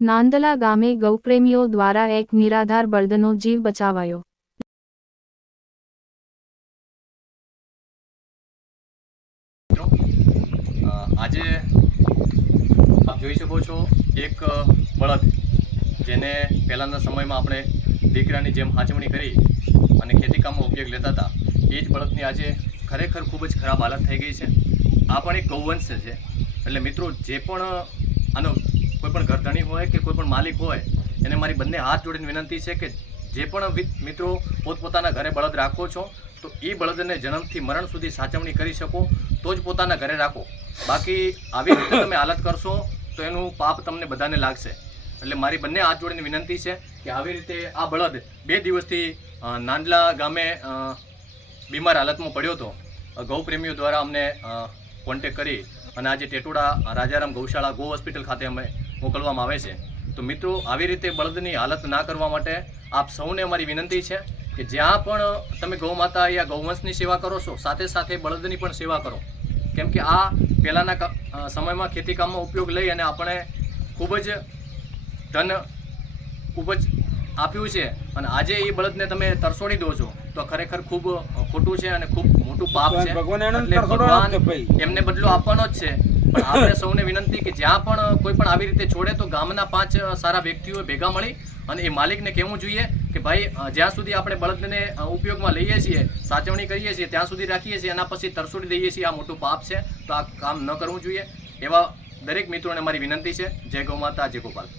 નાંદલા ગામે ગૌપ્રેમીઓ દ્વારા એક નિરાધાર બળદનો જીવ બચાવાયો. આજે આપ જોઈ શકો છો એક બળદ જેને પહેલાંના સમયમાં આપણે દીકરાની જેમ હાચવણી કરી અને ખેતીકામમાં ઉપયોગ લેતા હતા. એ જ બળદની આજે ખરેખર ખૂબ જ ખરાબ હાલત થઈ ગઈ છે. આ પણ એક ગૌવંશ છે. એટલે મિત્રો, જે પણ આનો કોઈ પણ ઘરધણી હોય કે કોઈ પણ માલિક હોય, એને મારી બંને હાથ જોડીને વિનંતી છે કે જે પણ મિત્રો, પોતપોતાના ઘરે બળદ રાખો છો, તો એ બળદને જન્મથી મરણ સુધી સાચવણી કરી શકો, તો જ પોતાના ઘરે રાખો. બાકી આવી રીતે તમે હાલત કરશો, તો એનું પાપ તમને બધાને લાગશે. એટલે મારી બંને હાથ જોડીને વિનંતી છે કે આવી રીતે આ બળદ બે દિવસથી નાંદલા ગામે બીમાર હાલતમાં પડ્યો હતો. ગૌપ્રેમીઓ દ્વારા અમને કોન્ટેક કરી અને આજે ટેટોડા રાજારામ ગૌશાળા ગો હોસ્પિટલ ખાતે અમે મોકલવામાં આવે છે. તો મિત્રો, આવી રીતે બળદની હાલત ના કરવા માટે આપ સૌને અમારી વિનંતી છે કે જ્યાં પણ તમે ગૌમાતા યા ગૌવંશની સેવા કરો છો, સાથે સાથે બળદની પણ સેવા કરો. કેમ કે આ પહેલાંના સમયમાં ખેતીકામમાં ઉપયોગ લઈ અને આપણે ખૂબ જ ધન ઉપજ આપ્યું છે અને આજે એ બળદને તમે તરસોડી દો છો તો ખરેખર ખૂબ ખોટું છે અને ખૂબ મોટું પાપ છે. ભગવાન. એમને બદલો આપવાનો જ છે. પણ આપણે સૌને વિનંતી કે જ્યાં પણ કોઈ પણ આવી રીતે છોડે તો ગામના પાંચ સારા વ્યક્તિઓ ભેગા મળી અને એ માલિકને કહેવું જોઈએ કે ભાઈ જ્યાં સુધી આપણે બળદને ઉપયોગમાં લઈએ છીએ સાચવણી કરીએ છીએ ત્યાં સુધી રાખીએ છીએ એના પછી તરસોડી દઈએ છીએ આ મોટું પાપ છે તો આ કામ ન કરવું જોઈએ. એવા દરેક મિત્રોને મારી વિનંતી છે. જય ગૌ માતા જય ગોપાલ.